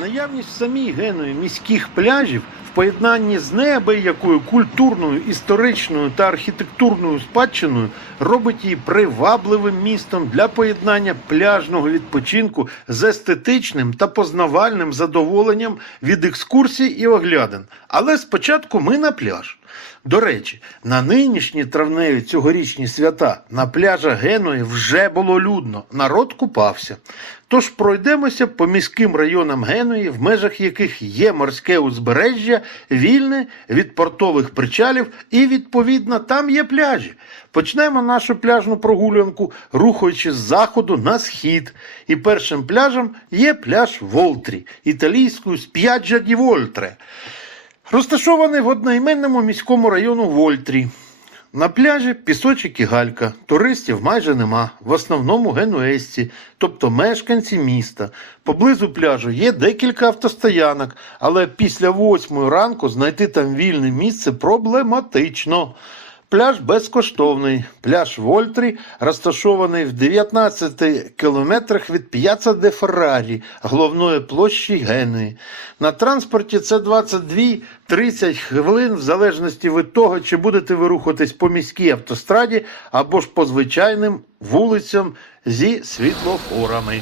Наявність самій геної міських пляжів поєднанні з неабиякою культурною, історичною та архітектурною спадщиною робить її привабливим містом для поєднання пляжного відпочинку з естетичним та познавальним задоволенням від екскурсій і оглядин. Але спочатку ми на пляж. До речі, на нинішні травневі цьогорічні свята на пляжах Геної вже було людно, народ купався. Тож пройдемося по міським районам Геної, в межах яких є морське узбережжя, вільне від портових причалів, і відповідно там є пляжі. Почнемо нашу пляжну прогулянку, рухаючи з заходу на схід. І першим пляжем є пляж Волтрі, італійською Сп'яджа ді Вольтре. Розташований в одноіменному міському району Вольтрі. На пляжі пісочок і галька, туристів майже нема, в основному генуезці, тобто мешканці міста. Поблизу пляжу є декілька автостоянок, але після восьмої ранку знайти там вільне місце проблематично. Пляж безкоштовний. Пляж Вольтрі розташований в 19 кілометрах від П'яца де Феррарі, головної площі Генуї. На транспорті це 22-30 хвилин, в залежності від того, чи будете ви рухатись по міській автостраді або ж по звичайним вулицям зі світлофорами.